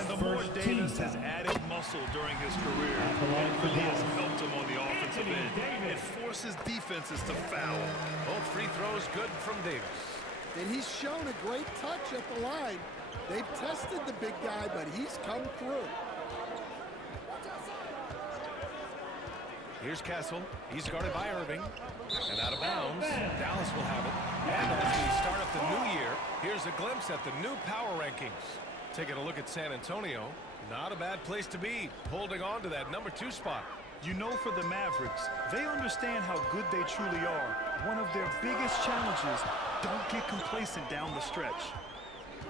And the more Davis has added muscle during his career, it really has helped him on the offensive end. It forces defenses to foul. Both free throws good from Davis. And he's shown a great touch at the line. They've tested the big guy, but he's come through. Here's Castle. He's guarded by Irving. And out of bounds. Dallas will have it. And as we start up the new year, here's a glimpse at the new power rankings. Taking a look at San Antonio. Not a bad place to be, holding on to that #2 spot. You know, for the Mavericks, they understand how good they truly are. One of their biggest challenges, don't get complacent down the stretch.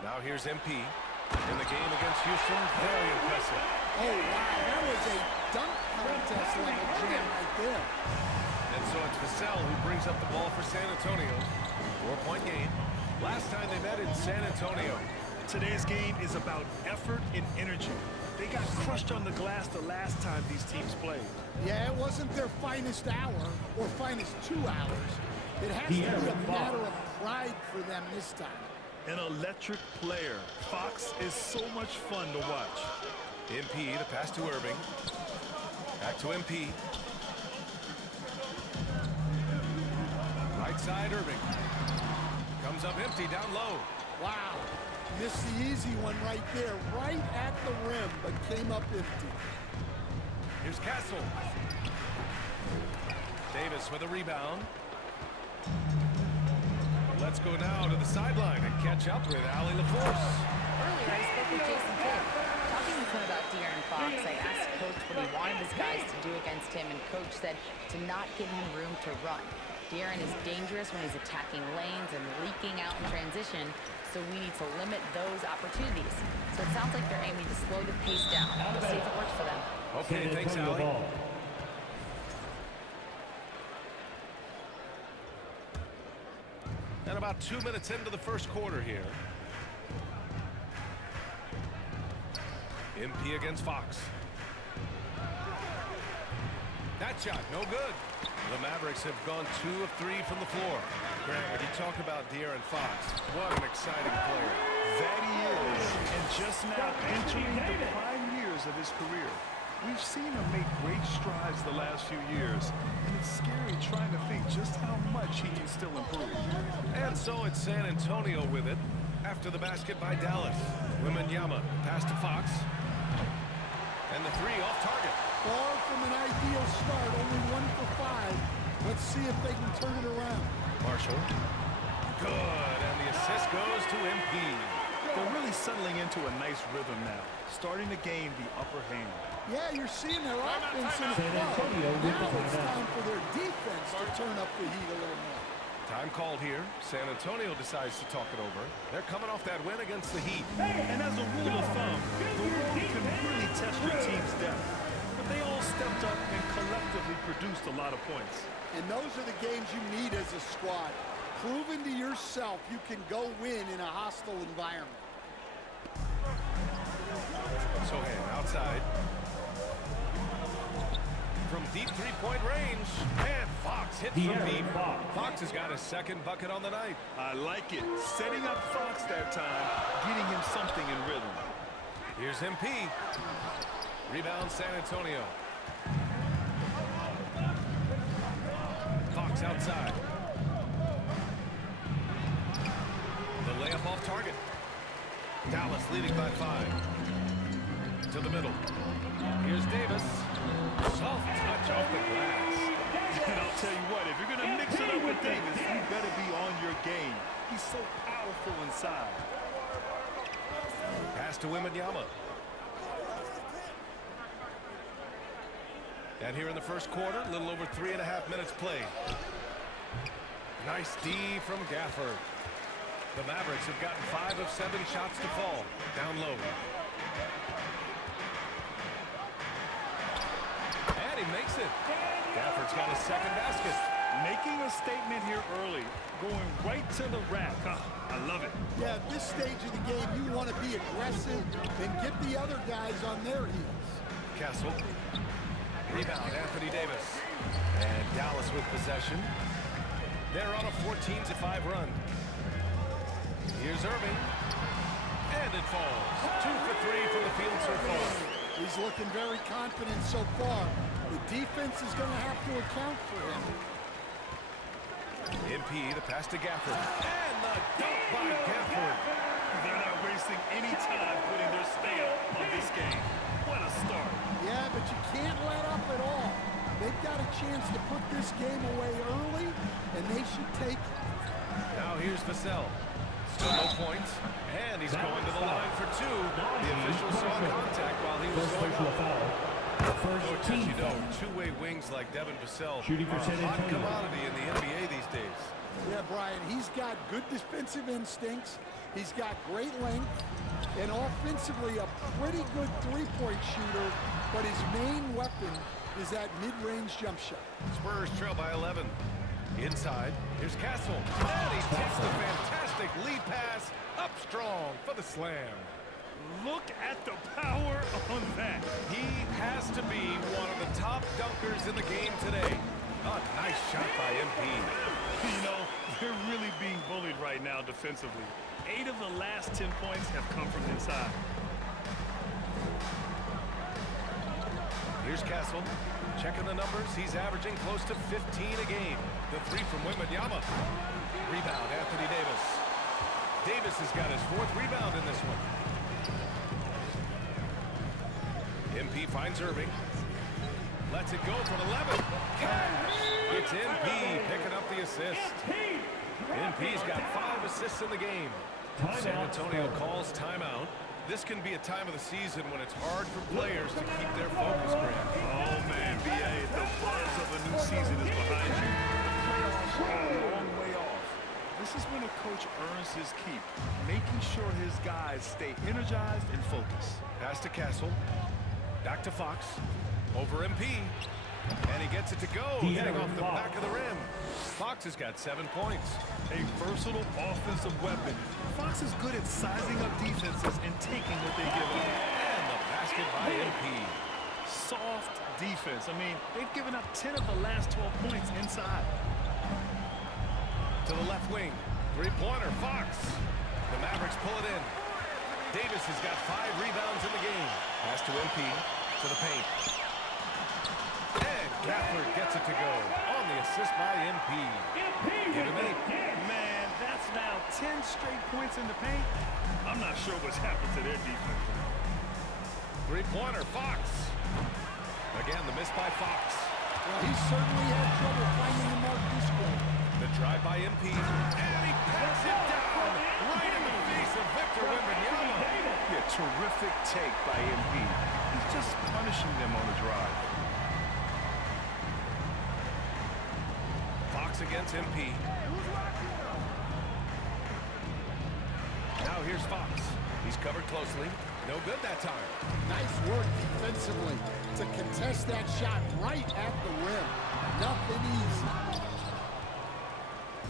Now here's MP. In the game against Houston, very impressive. Oh, wow, that was a dunk contest level jam right there. And so it's Vassell who brings up the ball for San Antonio. 4-point game. Last time they met in San Antonio. Today's game is about effort and energy. They got crushed on the glass the last time these teams played. Yeah, it wasn't their finest hour or finest 2 hours. It has to be a matter of pride for them this time. An electric player. Fox is so much fun to watch. MP, the pass to Irving. Back to MP. Right side, Irving. Comes up empty, down low. Wow. Missed the easy one right there, right at the rim, but came up empty. Here's Castle. Davis with a rebound. Let's go now to the sideline and catch up with Allie LaForce. Earlier, I spoke with Jason Kidd. Talking with him about De'Aaron Fox, I asked Coach what he wanted his guys to do against him, and Coach said to not give him room to run. De'Aaron is dangerous when he's attacking lanes and leaking out in transition, so we need to limit those opportunities. So it sounds like they're aiming to slow the pace down. We'll see if it works for them. Okay, thanks, Allie. And about 2 minutes into the first quarter here. MP against Fox. That shot, no good. The Mavericks have gone 2 of 3 from the floor. Greg, when you talk about De'Aaron Fox, what an exciting player. That he is, and just now entering the prime years of his career. We've seen him make great strides the last few years, and it's scary trying to think just how much he can still improve. And so it's San Antonio with it after the basket by Dallas. Wembanyama pass to Fox. And the three off target. Far from an ideal start, only 1 for 5. Let's see if they can turn it around. Marshall. Good, and the assist goes to MP. They're really settling into a nice rhythm now, starting to gain the upper hand. Yeah, you're seeing their offense in a San Antonio flow. with the Now it's timeout. time for their defense to turn up the heat a little more. Time called here. San Antonio decides to talk it over. They're coming off that win against the Heat. And as a rule of thumb, the road can really test your team's depth. But they all stepped up and collectively produced a lot of points. And those are the games you need as a squad. Proving to yourself you can go win in a hostile environment. Sohan outside. From deep three-point range. And Fox hits from De'Aaron deep. Fox. Fox has got his second bucket on the night. I like it. Setting up Fox that time, getting him something in rhythm. Here's MP. Rebound San Antonio. Fox outside. The layup off target. Dallas leading by 5. To the middle. Here's Davis. Soft touch off the glass. And I'll tell you what, if you're going to mix it up with Davis, you better be on your game. He's so powerful inside. Pass to Wembanyama. And here in the first quarter, a little over 3.5 minutes played. Nice D from Gafford. The Mavericks have gotten 5 of 7 shots to fall. Down low. And he makes it. Gafford's got his second basket. Making a statement here early, going right to the rack. I love it. Yeah, at this stage of the game, you want to be aggressive and get the other guys on their heels. Castle. Rebound, Anthony Davis. And Dallas with possession. They're on a 14-5 run. Here's Irving. And it falls. 2 for 3 from the field so far. He's looking very confident so far. The defense is going to have to account for him. MP, the pass to Gafford. And the dunk by Gafford. They're not wasting any time putting their stamp on this game. What a start. Yeah, but you can't let up at all. They've got a chance to put this game away early, and they should take it. Now here's Vassell. Still no points. And he's going to the line for 2. The official saw contact while he was First going personal up. foul. First Coach, as team you know, foul. two-way wings like Devin Vassell Shooting for are a San hot Antonio. commodity in the NBA these days. Yeah, Brian, he's got good defensive instincts. He's got great length. And offensively, a pretty good three-point shooter. But his main weapon is that mid-range jump shot. Spurs trail by 11. Inside, here's Castle. And he takes the fantastic lead pass up strong for the slam. Look at the power on that. He has to be one of the top dunkers in the game today. A nice shot by MP. You know, they're really being bullied right now defensively. 8 of the last 10 points have come from inside. Here's Castle. Checking the numbers. He's averaging close to 15 a game. The 3 from Wembanyama. Rebound, Anthony Davis. Davis has got his 4th rebound in this one. MP finds Irving. Lets it go from 11. Cash. It's MP picking up the assist. MP's got 5 assists in the game. San Antonio calls timeout. This can be a time of the season when it's hard for players to keep their focus, Grant. Oh, man, B.A., the buzz of a new season is behind you. The playoffs are a long way off. This is when a coach earns his keep, making sure his guys stay energized and focused. Pass to Castle. Back to Fox. Over MP. And he gets it to go, getting off the back of the rim. Fox has got 7 points. A versatile offensive weapon. Fox is good at sizing up defenses and taking what they give up. And the basket by MP. Soft defense. I mean, they've given up 10 of the last 12 points inside. To the left wing. 3-pointer, Fox. The Mavericks pull it in. Davis has got 5 rebounds in the game. Pass to MP. To the paint. And Gafford gets it to go. On the assist by MP. Give him 8. Man, that's now 10 straight points in the paint. I'm not sure what's happened to their defense. Three-pointer, Fox. Again, the miss by Fox. Well, he certainly had trouble finding the mark this game. The drive by MP. And he pats it down right in the face of Victor Wembanyama. Yeah, terrific take by MP. He's just punishing them on the drive. Fox against MP. Now here's Fox. He's covered closely. No good that time. Nice work defensively to contest that shot right at the rim. Nothing easy.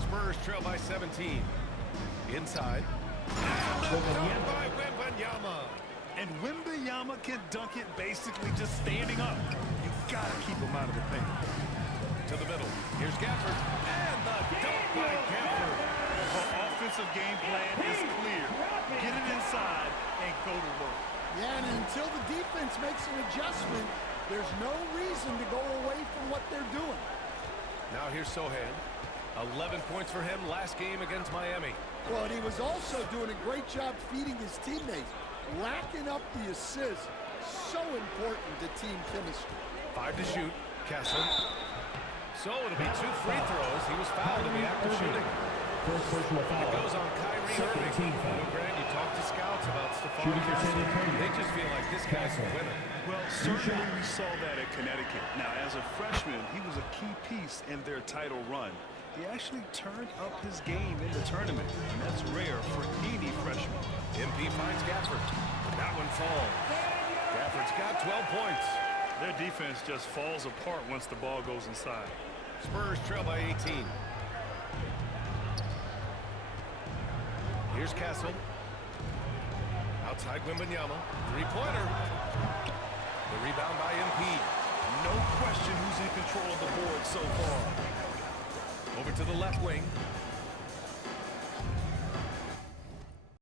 Spurs trail by 17. Inside. And the dunk by Wembanyama. And Wembanyama can dunk it basically just standing up. You gotta keep him out of the paint. To the middle. Here's Gafford. And the dunk by Gafford. The offensive game plan is clear. Get it inside and go to work. Yeah, and until the defense makes an adjustment, there's no reason to go away from what they're doing. Now here's Sohan. 11 points for him last game against Miami. Well, and he was also doing a great job feeding his teammates, racking up the assists. So important to team chemistry. 5 to shoot. Kessel. So it'll be 2 free throws. He was fouled in the act of shooting. First personal foul. It goes on Kyrie Second Irving. team foul. Grant, you talk to scouts about Stephon Shooting Castle. percentage. They just feel like this guy's a winner. Well, certainly we saw that at Connecticut. Now, as a freshman, he was a key piece in their title run. He actually turned up his game in the tournament, and that's rare for any freshman. MP finds Gafford. That one falls. Gafford's got 12 points. Their defense just falls apart once the ball goes inside. Spurs trail by 18. Here's Castle. Outside Wembanyama. Three-pointer. The rebound by MP. No question who's in control of the board so far. Over to the left wing.